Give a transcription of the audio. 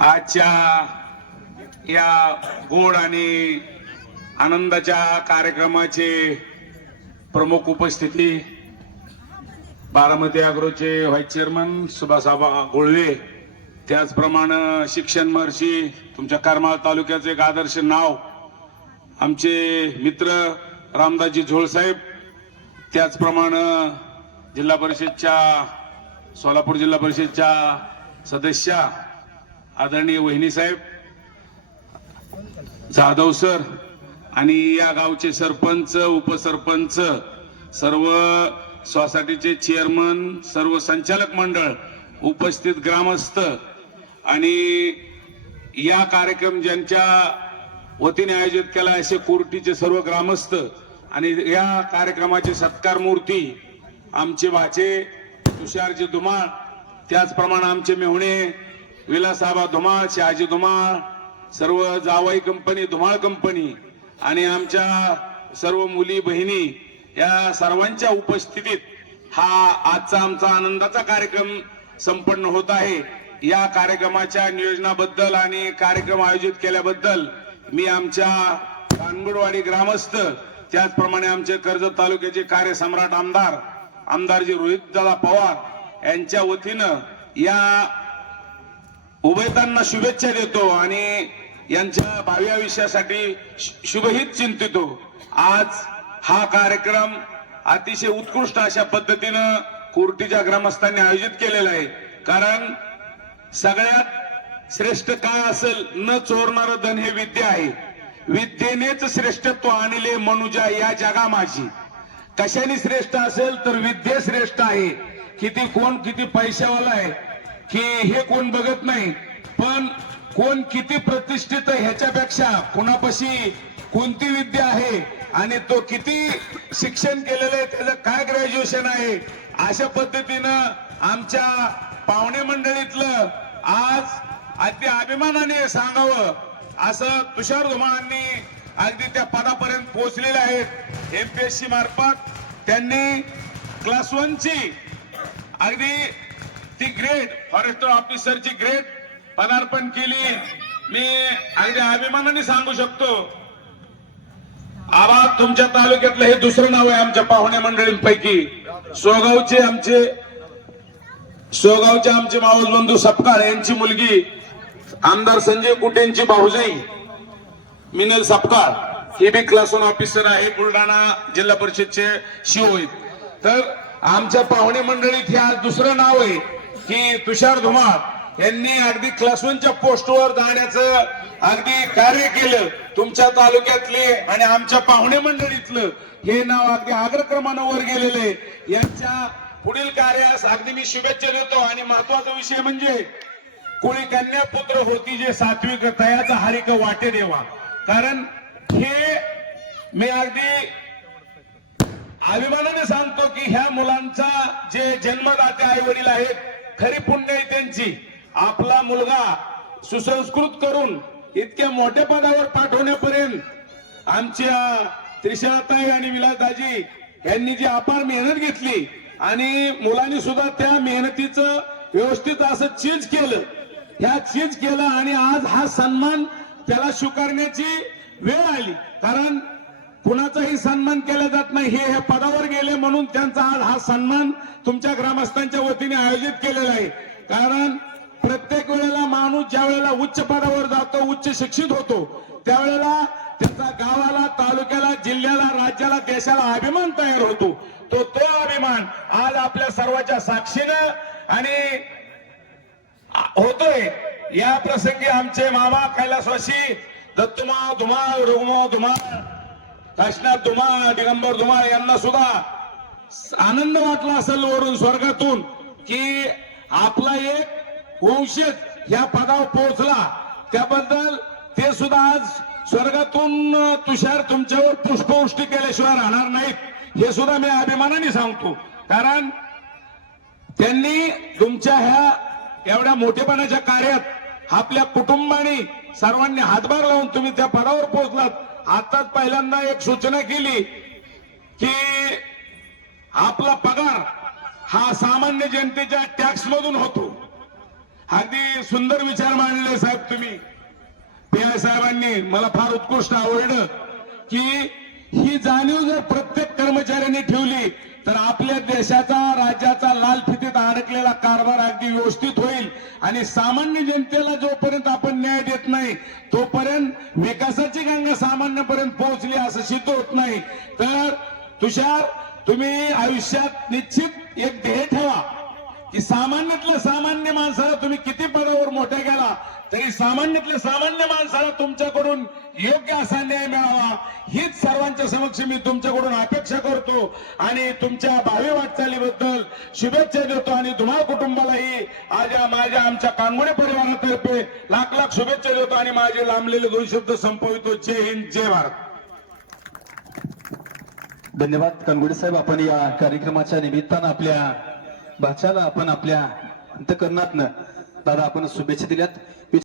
आजच्या या गोड आणि आनंदाच्या कार्यक्रमाचे प्रमुख उपस्थिती बारामती अॅग्रोचे व्हाईस चेअरमन सुभाषआबा गोळवे, त्याचप्रमाणे शिक्षण महर्षी तुमच्या करमाळ तालुक्याचे एक आदर्श नाव आमचे मित्र रामदासजी झोळसाहेब, त्याचप्रमाणे जिल्हा परिषदच्या सोलापूर जिल्हा परिषदच्या सदस्या आदरणीय वहिनी साहेब जाधव सर आणि या गावचे सरपंच उपसरपंच, सर्व सोसायटीचे चेअरमन, सर्व संचालक मंडळ, उपस्थित ग्रामस्थ आणि या कार्यक्रम ज्यांच्या वतीने आयोजित केला असे कोर्टीचे सर्व ग्रामस्थ आणि या कार्यक्रमाचे सत्कार मूर्ती आमचे भाचे तुषारजी धुमाळ, त्याचप्रमाणे आमचे मेहुणे विलासआबा धुमाळ, शहाजी धुमाळ, सर्व जावाई कंपनी धुमाळ कंपनी आणि आमच्या सर्व मुली बहिणी या सर्वांच्या उपस्थितीत हा आजचा आमचा आनंदाचा कार्यक्रम संपन्न होत आहे। या कार्यक्रमाच्या नियोजनाबद्दल आणि कार्यक्रम आयोजित केल्याबद्दल मी आमच्या कानगुडवाडी ग्रामस्थ, त्याचप्रमाणे आमचे कर्जत तालुक्याचे कार्यसम्राट आमदारजी रोहितदादा पवार यांच्या वतीनं या उभयतांना शुभेच्छा देतो आणि यांच्या भावी आयुष्यासाठी शुभहित चिंतितो। आज हा कार्यक्रम अतिशय उत्कृष्ट अशा पद्धतीनं कोर्टीच्या ग्रामस्थांनी आयोजित केलेला आहे, कारण सगळ्यात श्रेष्ठ काय असेल, न चोरणार धन हे विद्या आहे, विद्येनेच श्रेष्ठत्व आणले मनुजा या जगा माझी। कशाने श्रेष्ठ असेल तर विद्या श्रेष्ठ आहे। किती कोण किती पैशावाला आहे की हे कोण बघत नाही, पण कोण किती प्रतिष्ठित आहे ह्याच्यापेक्षा कोणापाशी कोणती विद्या आहे आणि तो किती शिक्षण केलेलं आहे, त्याचं काय ग्रॅज्युएशन आहे, अशा पद्धतीनं आमच्या पाहुणे मंडळीतलं आज अगदी अभिमानाने सांगावं असं तुषार धुमाळांनी अगदी त्या पदापर्यंत पोहोचलेले आहेत। एमपीएससी मार्फत त्यांनी क्लास 1 ची अगदी ती ग्रेड फॉरेस्ट ऑफिसरची ग्रेड पदार्पण केली। मी अगदी अभिमानाने सांगू शकतो, आबा तुमच्या तालुक्यातलं हे दुसरं नाव आहे आमच्या पाहुण्या मंडळींपैकी। सोगावचे आमचे मावस बंधू सपकाळ यांची मुलगी आमदार संजय कुटेंची भाऊजाई मिनल सपकाळ, हे बी क्लास 1 ऑफिसर आहे, बुलढाणा जिल्हा परिषदचे शिव आहेत। तर आमच्या पाहुणे मंडळीत हे आज दुसरं नाव आहे की तुषार धुमाळ यांनी अगदी क्लास 1 च्या पोस्टवर जाण्याचं अगदी कार्य केलं। तुमच्या तालुक्यातले आणि आमच्या पाहुणे मंडळीतलं हे नाव अगदी अग्रक्रमानं वर गेलेले, यांच्या पुढील कार्यास अगदी मी शुभेच्छा देतो। आणि महत्वाचा विषय म्हणजे कोळी कन्या पुत्र होती जे सात्विक तयाचा हरिक वाटे देवा, कारण हे मी अगदी अभिमानाने सांगतो की ह्या मुलांचा जे जन्मदाते आई वडील आहेत, खरी पुण्य आहे त्यांची। आपला मुलगा सुसंस्कृत करून इतक्या मोठ्या पदावर पाठवण्यापर्यंत आमच्या त्रिशाताई आणि विलासदाजी यांनी जी अपार मेहनत घेतली आणि मुलांनी सुद्धा त्या मेहनतीचं व्यवस्थित असं चीज केलं, ह्या चीज केलं आणि आज हा सन्मान त्याला स्वीकारण्याची वेळ आली, कारण कुणाचाही सन्मान केला जात नाही, हे पदावर गेले म्हणून त्यांचा आज हा सन्मान तुमच्या ग्रामस्थांच्या वतीने आयोजित केलेला आहे। कारण प्रत्येक वेळेला माणूस ज्या वेळेला उच्च पदावर जातो, उच्च शिक्षित होतो, त्यावेळेला त्याचा गावाला, तालुक्याला, जिल्ह्याला, राज्याला, देशाला अभिमान तयार होतो। तो अभिमान आज आपल्या सर्वांच्या साक्षीनं आणि होतोय। या प्रसंगी आमचे मामा कैलासवासी दत्तुमा धुमाळ, रघुमा धुमाळ, काशीनाथ धुमाळ, दिगंबर धुमाळ यांना सुद्धा आनंद वाटला असेल वरून स्वर्गातून की आपला एक वंशज या पदावर पोहोचला, त्याबद्दल ते सुद्धा आज स्वर्गातून तुषार तुमच्यावर पुष्पवृष्टी केल्याशिवाय राहणार नाहीत, हे सुद्धा मी अभिमानाने सांगतो। कारण त्यांनी तुमच्या ह्या एवढ्या मोठेपणाच्या कार्यात आपल्या कुटुंबाने सर्वांनी हातभार लावून तुम्ही त्या पदावर पोहोचलात। आताच पहिल्यांदा एक सूचना केली की आपला पगार हा सामान्य जनतेच्या टॅक्स मधून होतो अगदी सुंदर विचार मांडले साहेब तुम्ही. पी.आय. साहेबांनी मला फार उत्कृष्ट आवडलं की ही जाणीव जर प्रत्येक कर्मचाऱ्यांनी ठेवली तर आपल्या देशाचा राज्याचा लाल फितीत अडकलेला कारभार अगदी व्यवस्थित होईल आणि सामान्य जनतेला जोपर्यंत आपण न्याय देत नाही तोपर्यंत विकासाची गंगा सामान्यपर्यंत पोहोचली असं सिद्ध होत नाही. तर तुषार, तुम्ही आयुष्यात निश्चित एक ध्येय ठेवा की सामान्यातल्या सामान्य माणसाला तुम्ही किती पदावर मोठ्या गेला तरी सामान्यातल्या सामान्य माणसाला तुमच्याकडून योग्य असा न्याय मिळावा हीच सर्वांच्या समक्ष मी तुमच्याकडून अपेक्षा करतो आणि तुमच्या भावी वाटचालीबद्दल शुभेच्छा देतो आणि धुमाळ कुटुंबालाही माझ्या आमच्या कांगोडे परिवारातर्फे लाख लाख शुभेच्छा देतो आणि माझे लांबलेले 2 शब्द संपवितो. जय हिंद, जय भारत. धन्यवाद कानगुडे साहेब. आपण या कार्यक्रमाच्या निमित्तानं आपल्या भाच्याला आपण आपल्या अंतकरणातनं दादा आपण शुभेच्छा दिल्यात.